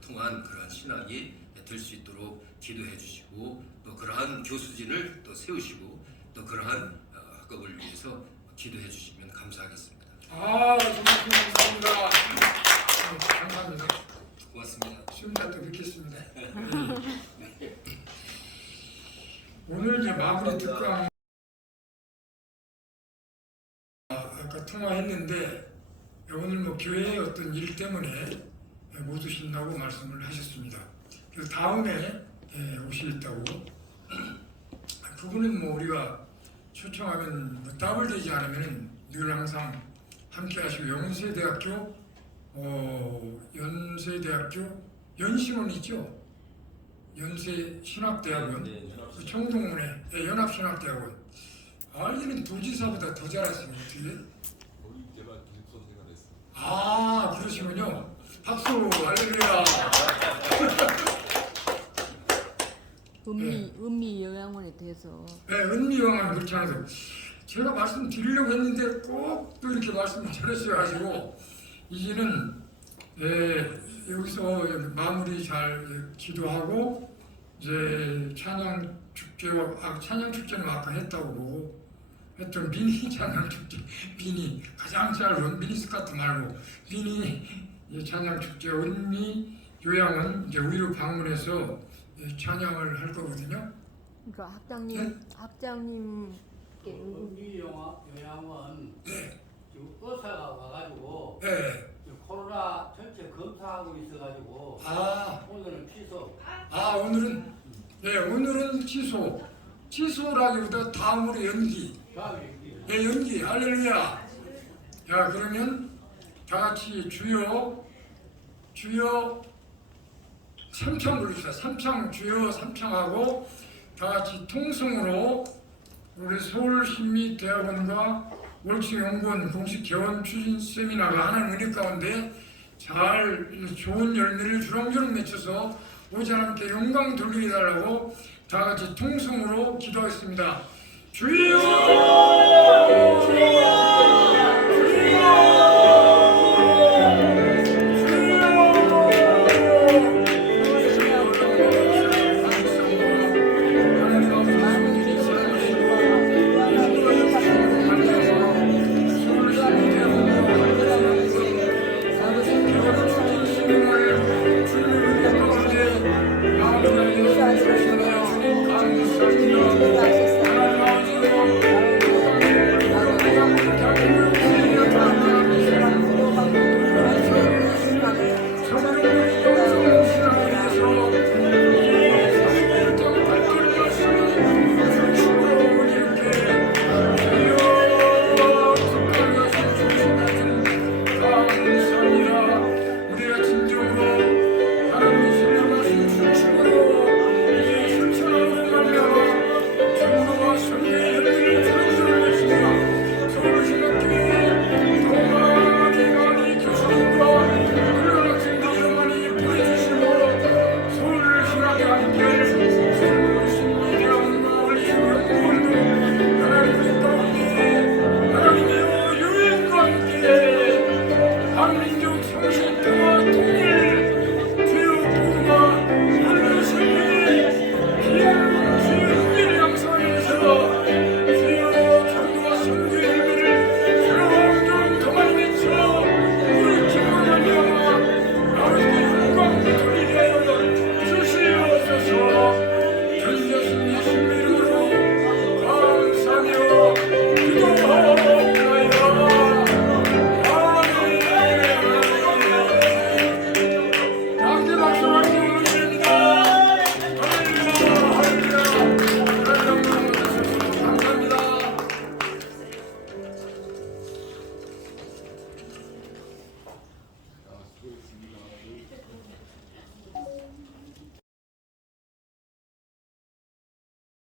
통한 그러한 신학이 될 수 있도록 기도해 주시고 또 그러한 교수진을 또 세우시고 또 그러한 학업을 위해서 기도해 주시면 감사하겠습니다. 정말 감사합니다. 감사합니다. 고맙습니다. 좀 이따 또 뵙겠습니다. 오늘 이제 마무리 특강 아까 통화했는데 오늘 뭐 교회의 어떤 일 때문에 못 오신다고 말씀을 하셨습니다. 그래서 다음에 오시겠다고. 그분은 뭐 우리가 초청하면 뭐 답을 되지 않으면 늘 항상 함께 하시고 연세대학교 연신원 있죠? 연세신학대학원 그 청동문에 연합신학대학원 알기는 도지사보다 더 잘하시네 어떻게? 아 그러시군요. 박수 할렐루야. 은미 요양원에 대해서 네, 은미영은 그렇게 하면서 제가 말씀드리려고 했는데 꼭 또 이렇게 말씀을 잘하셔가지고 이제는 여기서 마무리 잘 기도하고 이제 찬양 축제는 아까 했다고 했던 미니 찬양 축제 미니 가장 짧은 미니 스카트 말고 미니 찬양 축제 은미 요양은 이제 우리로 방문해서 찬양을 할 거거든요. 그러니까 네? 학장님께 은미 요양원 네. 지금 의사가 와가지고 네. 지금 코로나 전체 검사하고 있어가지고 오늘은 취소. 오늘은 취소라기보다 다음으로 연기. 연기 할렐루야. 야 그러면 다 같이 주여 삼창 부르시다. 주여 삼창하고 다 같이 통성으로 우리 서울신미대학원과 월치연구원 공식 개원 추진 세미나가 하나님 은혜 가운데 잘 좋은 열매를 주렁주렁 맺혀서 오지 하나님께 영광 돌리게 해달라고 다 같이 통성으로 기도하겠습니다.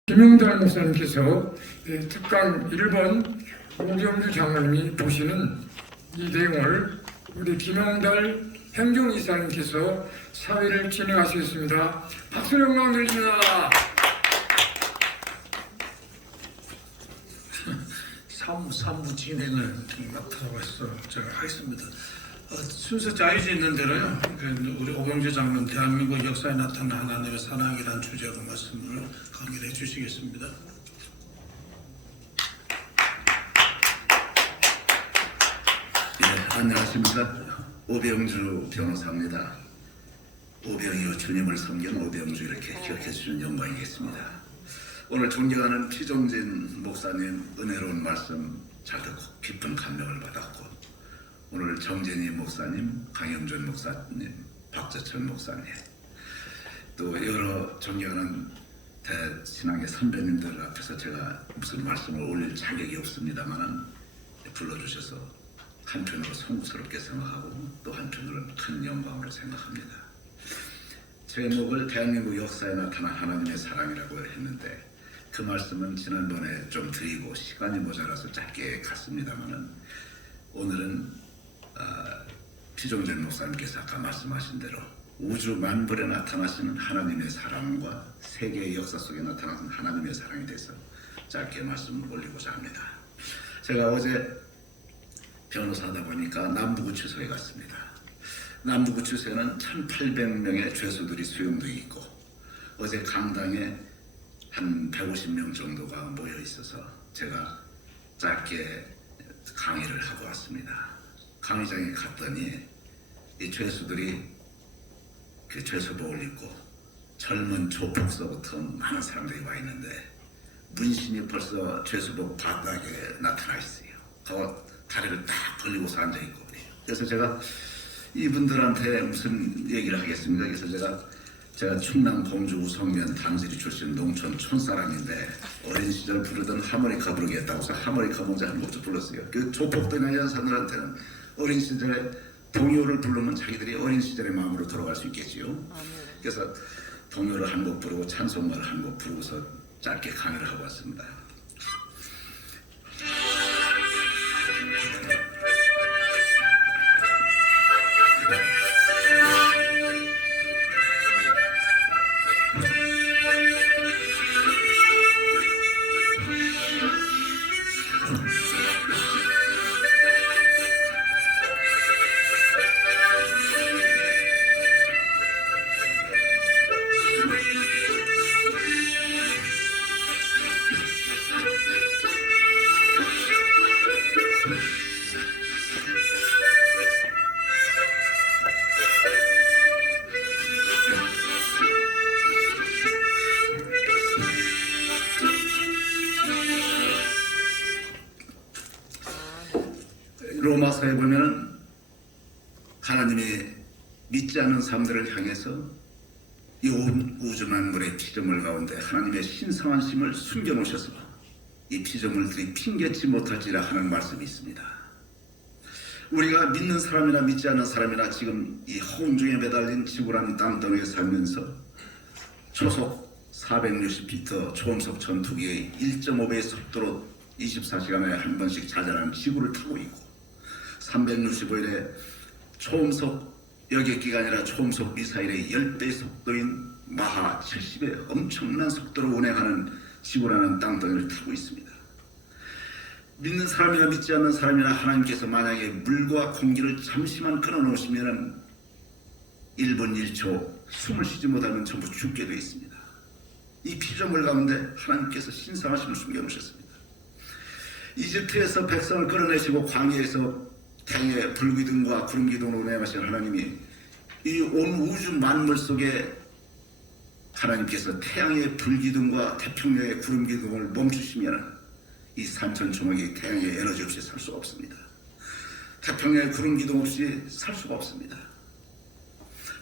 김영달 목사님께서 특강 1번 오경주 장로님이 보시는 이 내용을 우리 김영달 행정이사님께서 사회를 진행하시겠습니다. 박수 영광 드립니다. 사무 진행을 맡아서 제가 하겠습니다. 순서 짜여져 있는 대로요. 우리 오경주 장로는 대한민국 역사에 나타난 하나님의 사랑이라는 주제로 말씀을 강의를 해주시겠습니다. 네, 안녕하십니까. 오병주 변호사입니다. 오병이어 주님을 섬긴 오병주 이렇게 기억해 주시는 영광이겠습니다. 오늘 존경하는 피종진 목사님 은혜로운 말씀 잘 듣고 깊은 감명을 받았고, 오늘 정진희 목사님, 강영준 목사님, 박재철 목사님, 또 여러 존경하는 대신앙의 선배님들 앞에서 제가 무슨 말씀을 올릴 자격이 없습니다만 불러주셔서 한편으로 송구스럽게 생각하고 또 한편으로는 큰 영광으로 생각합니다. 제목을 대한민국 역사에 나타난 하나님의 사랑이라고 했는데 그 말씀은 지난번에 좀 드리고 시간이 모자라서 짧게 갔습니다만 오늘은 피종진 목사님께서 아까 말씀하신 대로 우주 만물에 나타나시는 하나님의 사랑과 세계의 역사 속에 나타나는 하나님의 사랑에 대해서 짧게 말씀을 올리고자 합니다. 제가 어제 변호사다 보니까 남부구치소에 갔습니다. 남부구치소에는 1,800명의 죄수들이 수용되어 있고 어제 강당에 한 150명 정도가 모여 있어서 제가 짧게 강의를 하고 왔습니다. 강의장에 갔더니 이 죄수들이 그 죄수복을 입고 젊은 조폭서부터 많은 사람들이 와 있는데 문신이 벌써 죄수복 바닥에 나타나 있어요. 다리를 딱 벌리고서 앉아 있고 그래요. 그래서 제가 이분들한테 무슨 얘기를 하겠습니까? 그래서 제가 충남 공주 우성면 당지리 출신 농촌 촌사람인데 어린 시절 부르던 하모니카 부르겠다고 해서 하모니카 먼저 한 곡도 불렀어요. 그 조폭들 연산들한테는 어린 시절에 동요를 부르면 자기들이 어린 시절의 마음으로 돌아갈 수 있겠지요. 그래서 동요를 한 곡 부르고 찬송가를 한 곡 부르고서 짧게 강의를 하고 왔습니다. 로마서에 보면 하나님이 믿지 않는 사람들을 향해서 이 온 우주 만물의 피조물 가운데 하나님의 신성하심을 숨겨놓으셔서 이 피조물들이 핑계치 못할지라 하는 말씀이 있습니다. 우리가 믿는 사람이나 믿지 않는 사람이나 지금 이 혼중에 매달린 지구라는 땅덩이에 살면서 초속 460피터 초음속 전투기의 1.5배의 속도로 24시간에 한 번씩 자전하는 지구를 타고 있고 365일에 초음속 여객기가 아니라 초음속 미사일의 10배의 속도인 마하 70의 엄청난 속도로 운행하는 지구라는 땅덩이를 타고 있습니다. 믿는 사람이나 믿지 않는 사람이나 하나님께서 만약에 물과 공기를 잠시만 끊어놓으시면 1분 1초 숨을 쉬지 못하면 전부 죽게 되어 있습니다. 이 피조물 가운데 하나님께서 신성하심을 숨겨놓으셨습니다. 이집트에서 백성을 끌어내시고 광야에서 태양의 불기둥과 구름기둥으로 운행하신 하나님이 이 온 우주 만물 속에 하나님께서 태양의 불기둥과 태평양의 구름기둥을 멈추시면 이 산천초목이 태양의 에너지 없이 살 수 없습니다. 태평양의 구름기둥 없이 살 수가 없습니다.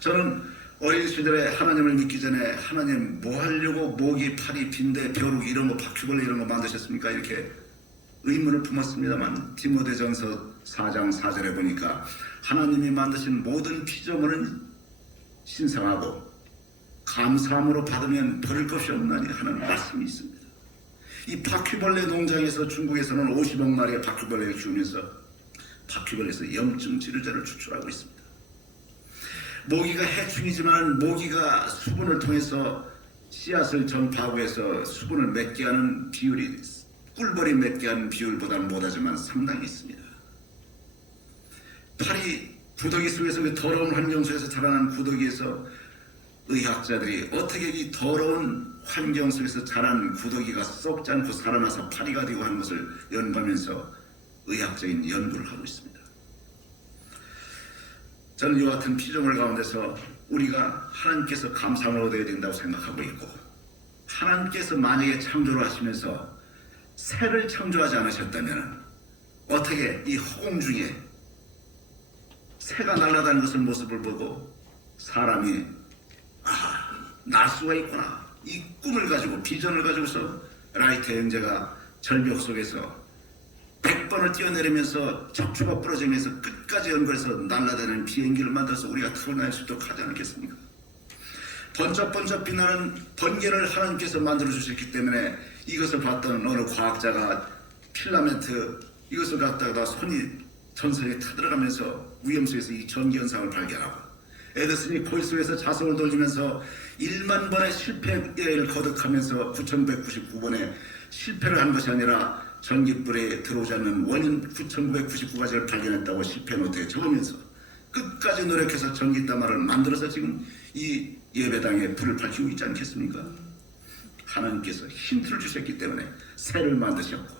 저는 어린 시절에 하나님을 믿기 전에 하나님 뭐 하려고 모기, 파리, 빈대, 벼룩 이런 거 바퀴벌레 이런 거 만드셨습니까? 이렇게 의문을 품었습니다만 디모데전서 4장 4절에 보니까 하나님이 만드신 모든 피조물은 신성하고 감사함으로 받으면 버릴 것이 없나니 하는 말씀이 있습니다. 이 바퀴벌레 농장에서 중국에서는 50억 마리의 바퀴벌레를 키우면서 바퀴벌레에서 염증 지르자를 추출하고 있습니다. 모기가 해충이지만 모기가 수분을 통해서 씨앗을 전파하고해서 수분을 맺게 하는 비율이 꿀벌이 맺게 하는 비율보다는 못하지만 상당히 있습니다. 파리 구더기 속에서 그 더러운 환경 속에서 자라난 구더기에서 의학자들이 어떻게 이 더러운 환경 속에서 자란 구더기가 썩지 않고 살아나서 파리가 되고 하는 것을 연구하면서 의학적인 연구를 하고 있습니다. 저는 이와 같은 피조물 가운데서 우리가 하나님께서 감사를 얻어야 된다고 생각하고 있고, 하나님께서 만약에 창조를 하시면서 새를 창조하지 않으셨다면 어떻게 이 허공 중에 새가 날아다니는 것을 모습을 보고 사람이 날 수가 있구나, 이 꿈을 가지고 비전을 가지고서 라이트 형제가 절벽 속에서 100번을 뛰어내리면서 척추가 부러지면서 끝까지 연결해서 날아다니는 비행기를 만들어서 우리가 타고 다닐 수 있도록 하지 않겠습니까? 번쩍번쩍 빛나는 번개를 하나님께서 만들어 주셨기 때문에 이것을 봤던 어느 과학자가 필라멘트 이것을 갖다가 손이 전선에 타들어가면서 위험수에서 이 전기 현상을 발견하고, 에디슨이 코일 속에서 자석을 돌리면서 1만 번의 실패를 거듭하면서 9999번의 실패를 한 것이 아니라 전기불에 들어오지 않는 원인 9999가지를 발견했다고 실패 노트에 적으면서 끝까지 노력해서 전기다마를 만들어서 지금 이 예배당에 불을 밝히고 있지 않겠습니까? 하나님께서 힌트를 주셨기 때문에 새를 만드셨고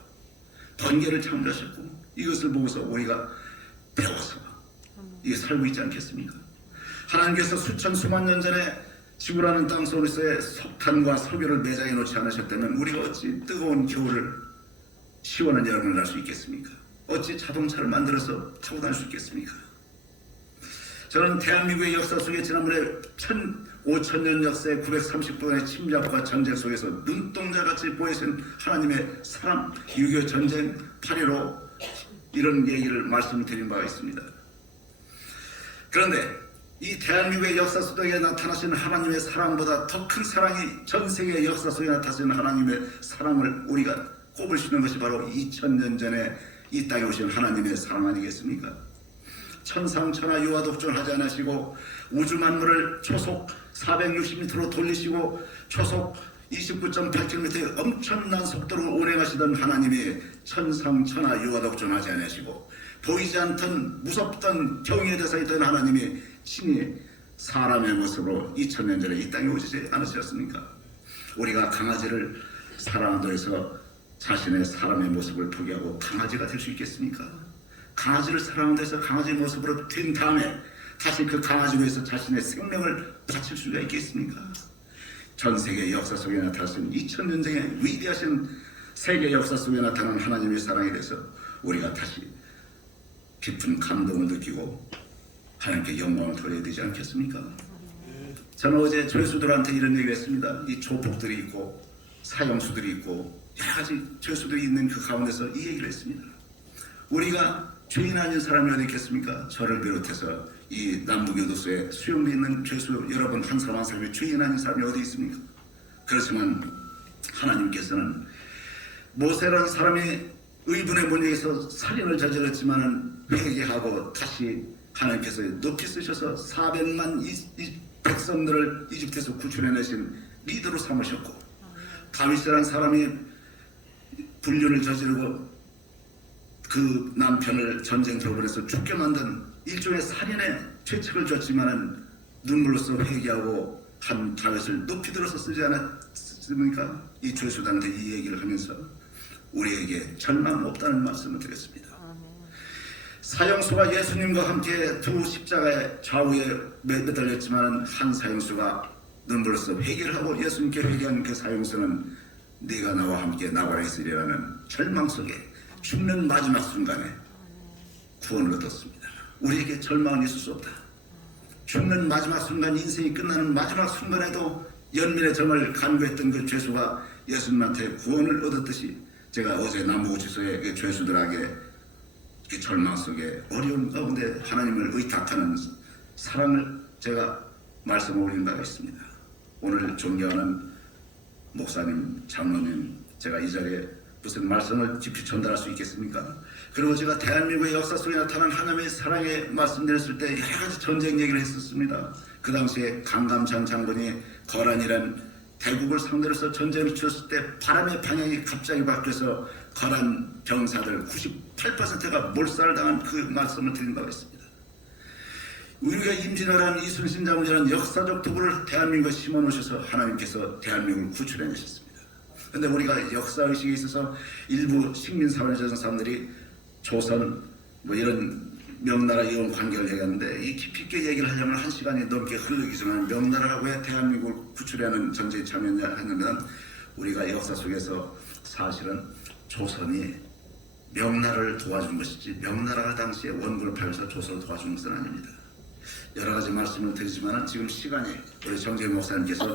번개를 창조하셨고, 이것을 보고서 우리가 배워서 이게 살고 있지 않겠습니까? 하나님께서 수천 수만 년 전에 지구라는 땅 속에서의 석탄과 석유를 매장해 놓지 않으셨다면 우리가 어찌 뜨거운 겨울을 시원한 여름을 날 수 있겠습니까? 어찌 자동차를 만들어서 타고 다닐 수 있겠습니까? 저는 대한민국의 역사 속에 지난번에 5,000년 역사의 930번의 침략과 전쟁 속에서 눈동자같이 보이신 하나님의 사랑, 6.25 전쟁, 8.15 이런 얘기를 말씀드린 바가 있습니다. 그런데 이 대한민국의 역사 속에 나타나시는 하나님의 사랑보다 더 큰 사랑이 전 세계의 역사 속에 나타나시는 하나님의 사랑을 우리가 꼽을 수 있는 것이 바로 2000년 전에 이 땅에 오신 하나님의 사랑 아니겠습니까? 천상천하 유아 독존을 하지 않으시고 우주 만물을 초속 460m로 돌리시고 초속 29.8km의 엄청난 속도로 운행하시던 하나님이 천상천하 유아 독존하지 않으시고 보이지 않던 무섭던 경외의 대상이던 하나님이 친히 사람의 모습으로 2000년 전에 이 땅에 오시지 않으셨습니까? 우리가 강아지를 사랑한다고 해서 자신의 사람의 모습을 포기하고 강아지가 될 수 있겠습니까? 강아지를 사랑한다고 해서 강아지의 모습으로 된 다음에 다시 그 강아지 위해서 자신의 생명을 바칠 수가 있겠습니까? 전 세계 역사 속에 나타나신 2000년 전의 위대하신 세계 역사 속에 나타난 하나님의 사랑에 대해서 우리가 다시 깊은 감동을 느끼고 하나님께 영광을 돌려야 되지 않겠습니까? 저는 어제 죄수들한테 이런 얘기를 했습니다. 이 조폭들이 있고 사형수들이 있고 여러 가지 죄수들이 있는 그 가운데서 이 얘기를 했습니다. 우리가 죄인 아닌 사람이 어디 있겠습니까? 저를 비롯해서 이 남부교도소에 수용되어 있는 죄수 여러분 한 사람 한 사람이 죄인 아닌 사람이 어디 있습니까? 그렇지만 하나님께서는 모세라는 사람이 의분의 문제에서 살인을 저질렀지만은 회개하고 다시 하나님께서 높이 쓰셔서 400만 이 백성들을 이집트에서 구출해내신 리더로 삼으셨고, 다윗이라는 사람이 불륜을 저지르고 그 남편을 전쟁터로 보내서 죽게 만든 일종의 살인의 죄책을 졌지만은 눈물로써 회개하고 한 다윗을 높이 들어서 쓰지 않았습니까? 이 죄수단한테 이 얘기를 하면서 우리에게 절망은 없다는 말씀을 드렸습니다. 사형수가 예수님과 함께 두 십자가의 좌우에 매달렸지만 한 사형수가 눈물로써 회개를 하고 예수님께 회개한 그 사형수는 네가 나와 함께 나가라 있으리라는 절망 속에 죽는 마지막 순간에 구원을 얻었습니다. 우리에게 절망은 있을 수 없다. 죽는 마지막 순간, 인생이 끝나는 마지막 순간에도 연민의 정을 간구했던 그 죄수가 예수님한테 구원을 얻었듯이 제가 어제 남부구치소의 그 죄수들에게 그 절망 속에 어려운 가운데 하나님을 의탁하는 사랑을 제가 말씀을 올린 바가 있습니다. 오늘 존경하는 목사님, 장로님, 제가 이 자리에 무슨 말씀을 깊이 전달할 수 있겠습니까? 그리고 제가 대한민국의 역사 속에 나타난 하나님의 사랑에 말씀드렸을 때 여러 가지 전쟁 얘기를 했었습니다. 그 당시에 강감찬 장군이 거란이란 대국을 상대로 해서 전쟁을 치렀을 때 바람의 방향이 갑자기 바뀌어서 거란 병사들 98%가 몰살을 당한 그 말씀을 드린 바가 있습니다. 우리가 임진왜란 이순신 장군이라는 역사적 도구를 대한민국에 심어놓으셔서 하나님께서 대한민국을 구출해내셨습니다. 그런데 우리가 역사의식에 있어서 일부 식민사회적인 사람들이 조선 뭐 이런 명나라 이혼 관계를 얘기하는데 이 깊이 있게 얘기를 하려면 1시간이 넘게 흘리지만 명나라가 왜 대한민국을 구출하는 전쟁에 참여했냐면 우리가 역사 속에서 사실은 조선이 명나라를 도와준 것이지 명나라가 당시에 원군을 팔면서 조선을 도와준 것은 아닙니다. 여러 가지 말씀을 드리지만 지금 시간이 우리 정재희 목사님께서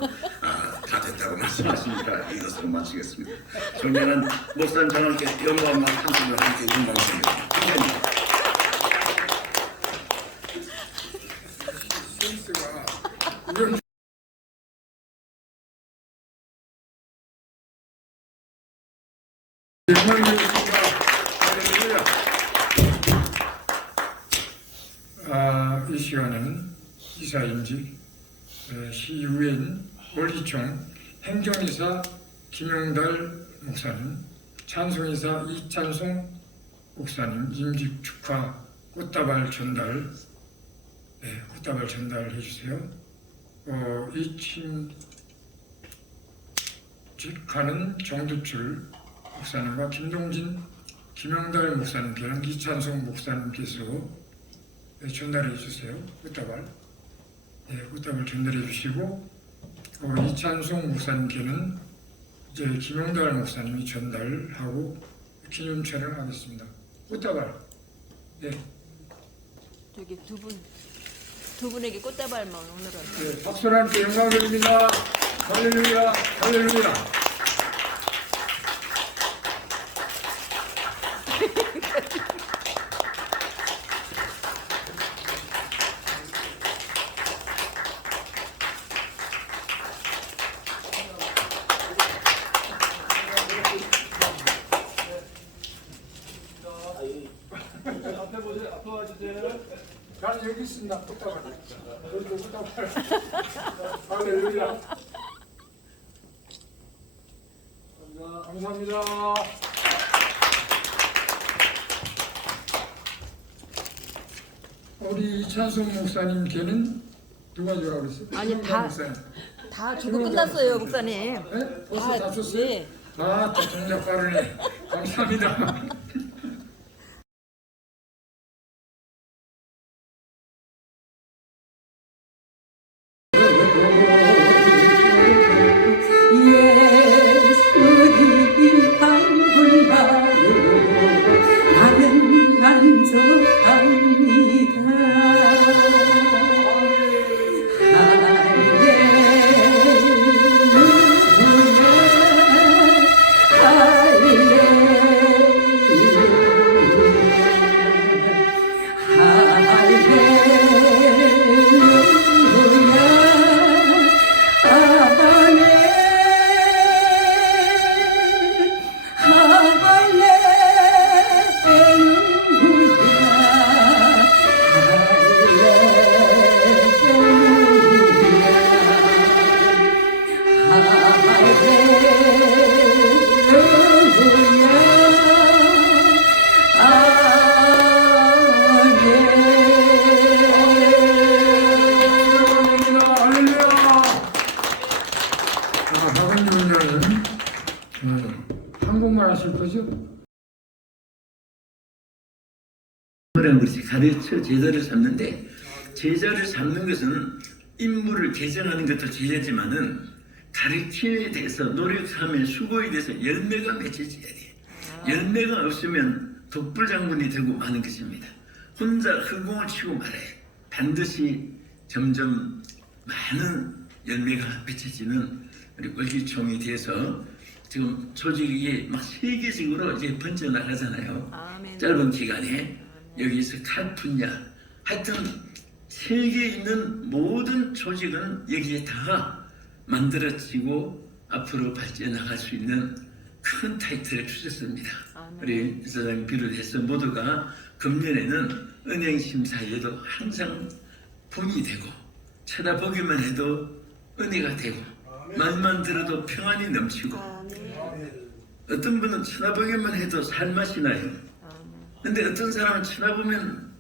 다 됐다고 말씀하시니까 이것으로 마치겠습니다. 존경하는 목사님 장로님께 영광과 함께 영광드립니다. 감사합니다. 센스가 이런 이 시간에는 이사임직 시의회인 원리총 행정이사 김영달 목사님, 찬송이사 이찬송 목사님 임직 축하 꽃다발 전달 꽃다발 전달해 주세요. 이침직하는 정두출 목사님과 김동진, 김영달 목사님께는 이찬송 목사님께서 전달해 주세요. 꽃다발. 꽃다발 전달해 주시고 이찬송 목사님께는 이제 김영달 목사님이 전달하고 기념 촬영하겠습니다. 꽃다발. 저기 두 분에게 꽃다발만 오늘은. 박수로 함께 영광 드립니다. 할렐루야, 할렐루야. 자, 여기 있습니다. 꽃다발. 여기도 꽃다발. 할렐루야. 감사합니다. 우리 이찬송 목사님께는 누가 주라고 했어요? 아니, 김영달 다- 목사님. 다 주고 끝났어요, 목사님. 네? 벌써 다 줬어요? 네. 또 정작 빠르네. 감사합니다. 예수님 한분만으로 나는 만족합니다. 박은주 원장님, 한국말 하실 거죠? 그런 것이 가르쳐 제자를 삼는데 제자를 삼는 것은 인물을 개정하는 것도 제자지만은 가르침에 대해서 노력하면 수고에 대해서 열매가 맺혀져야 돼요. 열매가 없으면 독불장군이 되고 마는 것입니다. 혼자 흑공을 치고 말아요. 반드시 점점 많은 열매가 맺혀지는 우리 월기총에 대해서 지금 조직이 막 세계적으로 이제 번져나가잖아요. 아멘. 짧은 기간에 여기서 칼푼야 하여튼 세계에 있는 모든 조직은 여기에 다 만들어지고 앞으로 발전해 나갈 수 있는 큰 타이틀을 주셨습니다. 아멘. 우리 사장 비롯해서 모두가 금년에는 은행심사에도 항상 본이 되고 쳐다보기만 해도 은혜가 되고 말만 들어도 평안이 넘치고 어떤 분은 쳐다보기만 해도 살맛이 나요. 근데 어떤 사람은 쳐다보면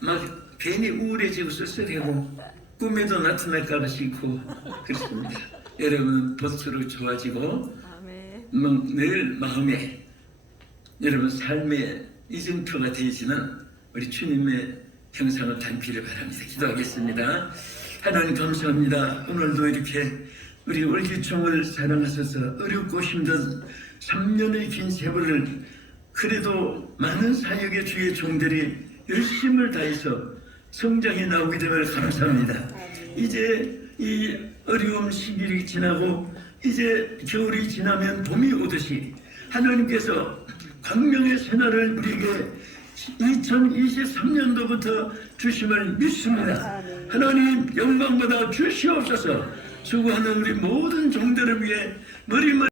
막 괜히 우울해지고 쓸쓸하고 꿈에도 나타날까봐 싫고 그렇습니다. 여러분은 볼수록 좋아지고 아멘. 늘 마음에 여러분 삶의 이정표가 되시는 우리 주님의 형상을 닮기를 바랍니다. 기도하겠습니다. 하나님 감사합니다. 오늘도 이렇게 우리 월기총을 사랑하셔서 어렵고 힘든 3년의 긴 세월을 그래도 많은 사역의 주의 종들이 열심을 다해서 성장해 나오게 됨을 감사합니다. 이제 이 어려움 시기를 지나고 이제 겨울이 지나면 봄이 오듯이 하나님께서 광명의 새날을 우리에게 2023년도부터 주심을 믿습니다. 하나님 영광받아 주시옵소서. 수고하는 우리 모든 종들을 위해 머리만